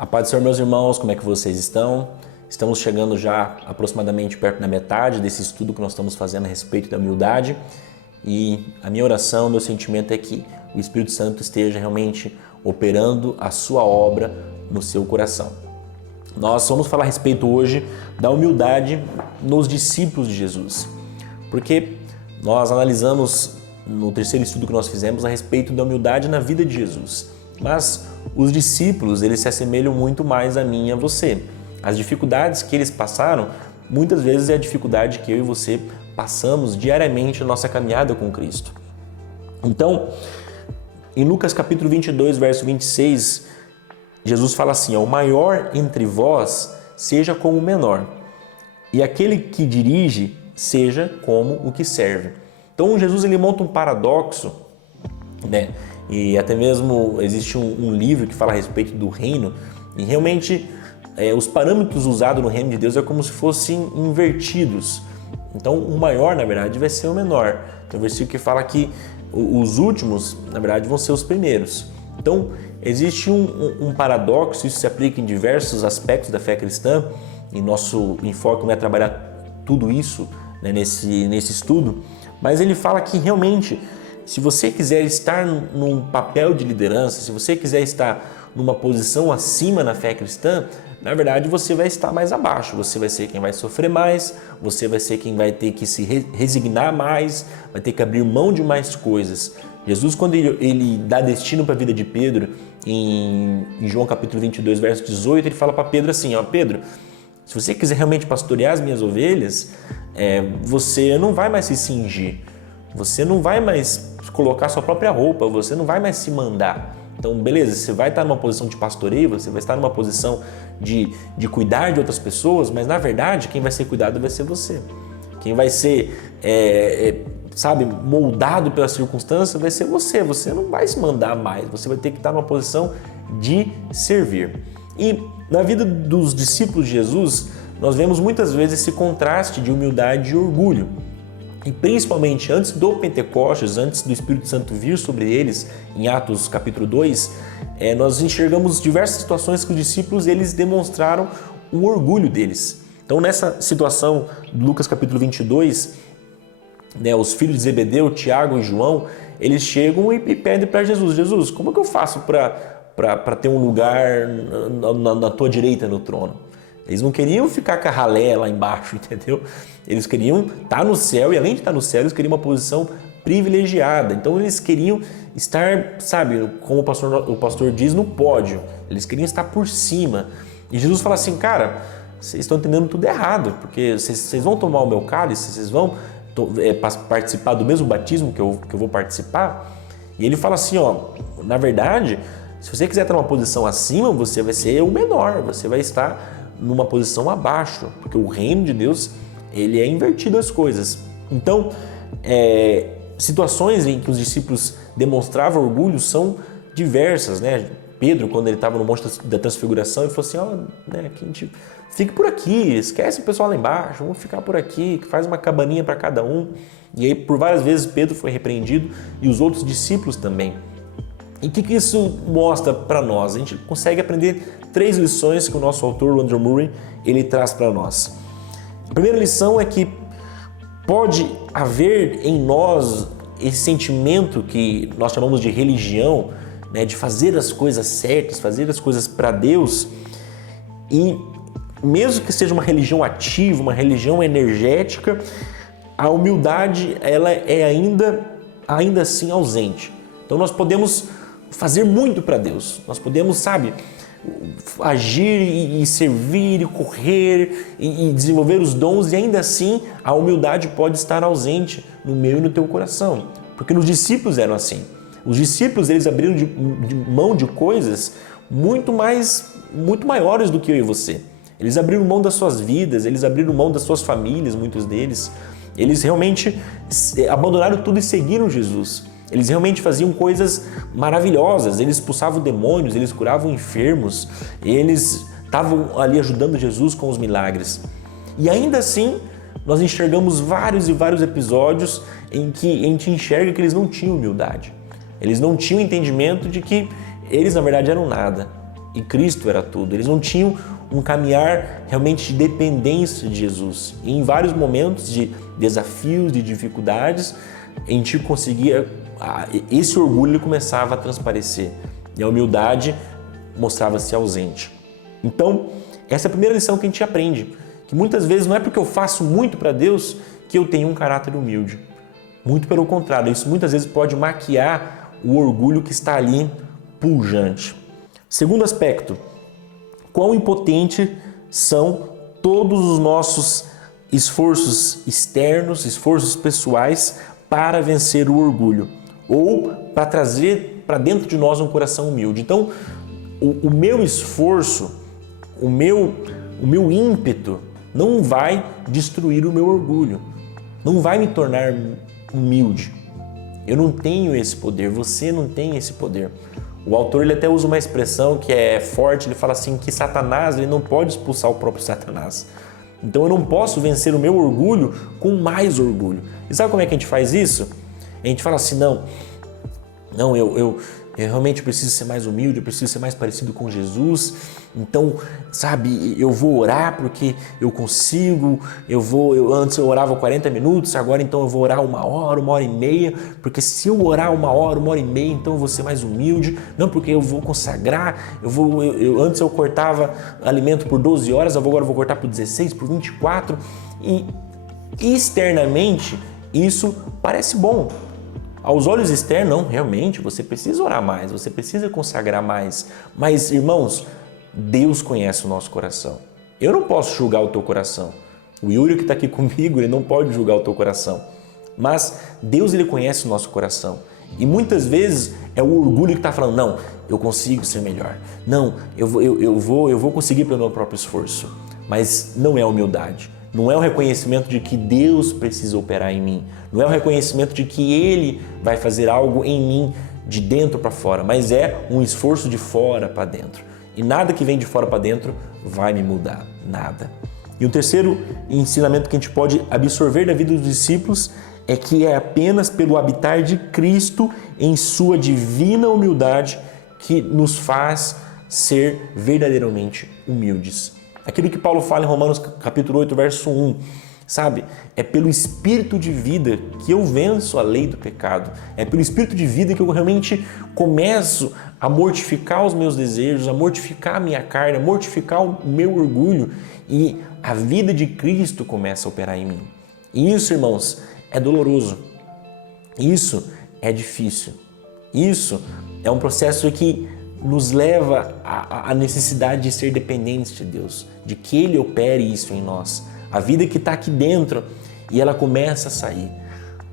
A paz do Senhor, meus irmãos, como é que vocês estão? Estamos chegando já aproximadamente perto da metade desse estudo que nós estamos fazendo a respeito da humildade e a minha oração, meu sentimento é que o Espírito Santo esteja realmente operando a sua obra no seu coração. Nós vamos falar a respeito hoje da humildade nos discípulos de Jesus, porque nós analisamos no terceiro estudo que nós fizemos a respeito da humildade na vida de Jesus, mas os discípulos, eles se assemelham muito mais a mim e a você. As dificuldades que eles passaram, muitas vezes é a dificuldade que eu e você passamos diariamente na nossa caminhada com Cristo. Então, em Lucas capítulo 22, verso 26, Jesus fala assim, o maior entre vós seja como o menor, e aquele que dirige seja como o que serve. Então, Jesus ele monta um paradoxo, né? E até mesmo existe um livro que fala a respeito do reino e realmente os parâmetros usados no reino de Deus é como se fossem invertidos. Então o maior na verdade vai ser o menor. Tem um versículo que fala que os últimos na verdade vão ser os primeiros. Então existe um paradoxo, isso se aplica em diversos aspectos da fé cristã e nosso enfoque não é trabalhar tudo isso, né, nesse estudo, mas ele fala que realmente se você quiser estar num papel de liderança, se você quiser estar numa posição acima na fé cristã, na verdade você vai estar mais abaixo, você vai ser quem vai sofrer mais, você vai ser quem vai ter que se resignar mais, vai ter que abrir mão de mais coisas. Jesus, quando ele dá destino para a vida de Pedro, em João capítulo 22, verso 18, ele fala para Pedro assim, Pedro, se você quiser realmente pastorear as minhas ovelhas, você não vai mais se cingir, você não vai mais colocar sua própria roupa, você não vai mais se mandar. Então, beleza, você vai estar numa posição de pastoreio, você vai estar numa posição de cuidar de outras pessoas, mas na verdade quem vai ser cuidado vai ser você. Quem vai ser, moldado pela circunstância vai ser você. Você não vai se mandar mais, você vai ter que estar numa posição de servir. E na vida dos discípulos de Jesus, nós vemos muitas vezes esse contraste de humildade e orgulho. E principalmente antes do Pentecostes, antes do Espírito Santo vir sobre eles, em Atos capítulo 2, nós enxergamos diversas situações que os discípulos eles demonstraram o orgulho deles. Então nessa situação, Lucas capítulo 22, os filhos de Zebedeu, Tiago e João, eles chegam e pedem para Jesus, Jesus, como é que eu faço para ter um lugar na tua direita no trono? Eles não queriam ficar com a ralé lá embaixo, entendeu? Eles queriam estar no céu e além de estar no céu, eles queriam uma posição privilegiada. Então eles queriam estar, como o pastor diz, no pódio. Eles queriam estar por cima. E Jesus fala assim, cara, vocês estão entendendo tudo errado, porque vocês vão tomar o meu cálice, vocês vão participar do mesmo batismo que eu vou participar. E ele fala assim, na verdade, se você quiser estar numa posição acima, você vai ser o menor, você vai estar numa posição abaixo, porque o reino de Deus, ele é invertido as coisas. Então, situações em que os discípulos demonstravam orgulho são diversas, né? Pedro, quando ele estava no Monte da Transfiguração, ele falou assim, que a gente fique por aqui, esquece o pessoal lá embaixo, vamos ficar por aqui, faz uma cabaninha para cada um. E aí, por várias vezes, Pedro foi repreendido e os outros discípulos também. E o que isso mostra para nós? A gente consegue aprender 3 lições que o nosso autor, o Andrew Murray, ele traz para nós. A primeira lição é que pode haver em nós esse sentimento que nós chamamos de religião, né, de fazer as coisas certas, fazer as coisas para Deus, e mesmo que seja uma religião ativa, uma religião energética, a humildade ela é ainda assim ausente. Então nós podemos fazer muito para Deus, nós podemos, agir e servir e correr e desenvolver os dons e ainda assim a humildade pode estar ausente no meu e no teu coração, porque nos discípulos eram assim. Os discípulos eles abriram de mão de coisas muito maiores do que eu e você. Eles abriram mão das suas vidas, eles abriram mão das suas famílias, muitos deles. Eles realmente abandonaram tudo e seguiram Jesus. Eles realmente faziam coisas maravilhosas, eles expulsavam demônios, eles curavam enfermos, eles estavam ali ajudando Jesus com os milagres. E ainda assim, nós enxergamos vários e vários episódios em que a gente enxerga que eles não tinham humildade. Eles não tinham entendimento de que eles, na verdade, eram nada. e Cristo era tudo. Eles não tinham um caminhar realmente de dependência de Jesus. E em vários momentos de desafios, de dificuldades, a gente conseguia, esse orgulho começava a transparecer e a humildade mostrava-se ausente. Então, essa é a primeira lição que a gente aprende, que muitas vezes não é porque eu faço muito para Deus que eu tenho um caráter humilde. Muito pelo contrário, isso muitas vezes pode maquiar o orgulho que está ali pujante. Segundo aspecto, quão impotente são todos os nossos esforços externos, esforços pessoais para vencer o orgulho ou para trazer para dentro de nós um coração humilde. Então, o meu esforço, o meu ímpeto não vai destruir o meu orgulho, não vai me tornar humilde. Eu não tenho esse poder, você não tem esse poder. O autor ele até usa uma expressão que é forte, ele fala assim que Satanás ele não pode expulsar o próprio Satanás. Então eu não posso vencer o meu orgulho com mais orgulho. E sabe como é que a gente faz isso? A gente fala assim, não, eu realmente preciso ser mais humilde, eu preciso ser mais parecido com Jesus. Então, sabe, eu vou orar porque eu consigo, antes eu orava 40 minutos, agora então eu vou orar 1 hora, 1h30, porque se eu orar 1 hora, 1h30, então eu vou ser mais humilde. Não, porque eu vou consagrar, antes eu cortava alimento por 12 horas, agora eu vou cortar por 16, por 24. E externamente isso parece bom. Aos olhos externos, não, realmente, você precisa orar mais, você precisa consagrar mais. Mas, irmãos, Deus conhece o nosso coração. Eu não posso julgar o teu coração. O Yuri que está aqui comigo, ele não pode julgar o teu coração. Mas Deus, ele conhece o nosso coração. E muitas vezes é o orgulho que está falando, não, eu consigo ser melhor. Não, eu vou conseguir pelo meu próprio esforço. Mas não é a humildade. Não é o reconhecimento de que Deus precisa operar em mim. Não é o reconhecimento de que Ele vai fazer algo em mim de dentro para fora, mas é um esforço de fora para dentro. E nada que vem de fora para dentro vai me mudar, nada. E o terceiro ensinamento que a gente pode absorver da vida dos discípulos é que é apenas pelo habitar de Cristo em sua divina humildade que nos faz ser verdadeiramente humildes. Aquilo que Paulo fala em Romanos capítulo 8, verso 1, sabe? É pelo Espírito de vida que eu venço a lei do pecado. É pelo Espírito de vida que eu realmente começo a mortificar os meus desejos, a mortificar a minha carne, a mortificar o meu orgulho e a vida de Cristo começa a operar em mim. E isso, irmãos, é doloroso. Isso é difícil. Isso é um processo que nos leva à necessidade de ser dependentes de Deus, de que Ele opere isso em nós. A vida que está aqui dentro e ela começa a sair.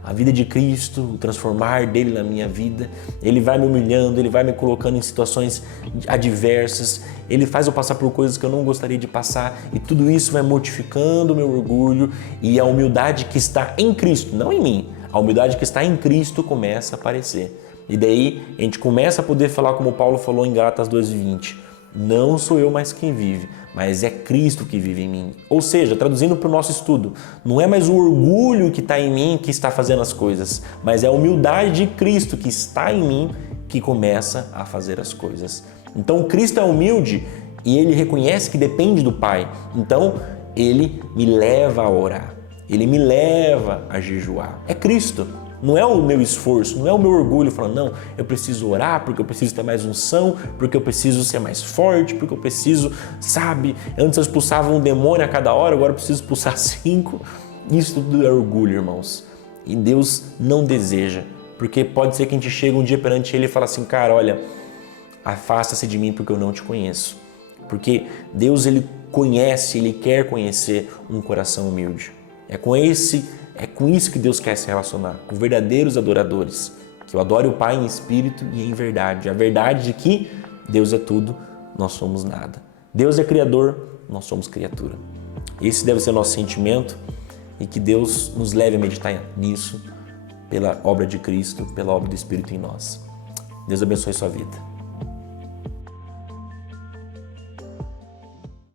A vida de Cristo, o transformar dele na minha vida, Ele vai me humilhando, Ele vai me colocando em situações adversas, Ele faz eu passar por coisas que eu não gostaria de passar e tudo isso vai mortificando o meu orgulho e a humildade que está em Cristo, não em mim, a humildade que está em Cristo começa a aparecer. E daí a gente começa a poder falar como Paulo falou em Gálatas 2:20. Não sou eu mais quem vive, mas é Cristo que vive em mim. Ou seja, traduzindo para o nosso estudo, não é mais o orgulho que está em mim que está fazendo as coisas, mas é a humildade de Cristo que está em mim que começa a fazer as coisas. Então Cristo é humilde e Ele reconhece que depende do Pai. Então Ele me leva a orar, Ele me leva a jejuar. É Cristo. Não é o meu esforço, não é o meu orgulho falando, não, eu preciso orar porque eu preciso ter mais unção, porque eu preciso ser mais forte, porque eu preciso, sabe, antes eu expulsava um demônio a cada hora, agora eu preciso expulsar 5. Isso tudo é orgulho, irmãos. E Deus não deseja, porque pode ser que a gente chegue um dia perante Ele e fale assim, cara, olha, afasta-se de mim porque eu não te conheço. Porque Deus, Ele conhece, Ele quer conhecer um coração humilde. É com isso que Deus quer se relacionar, com verdadeiros adoradores, que eu adore o Pai em espírito e em verdade. A verdade de que Deus é tudo, nós somos nada. Deus é Criador, nós somos criatura. Esse deve ser o nosso sentimento e que Deus nos leve a meditar nisso pela obra de Cristo, pela obra do Espírito em nós. Deus abençoe sua vida.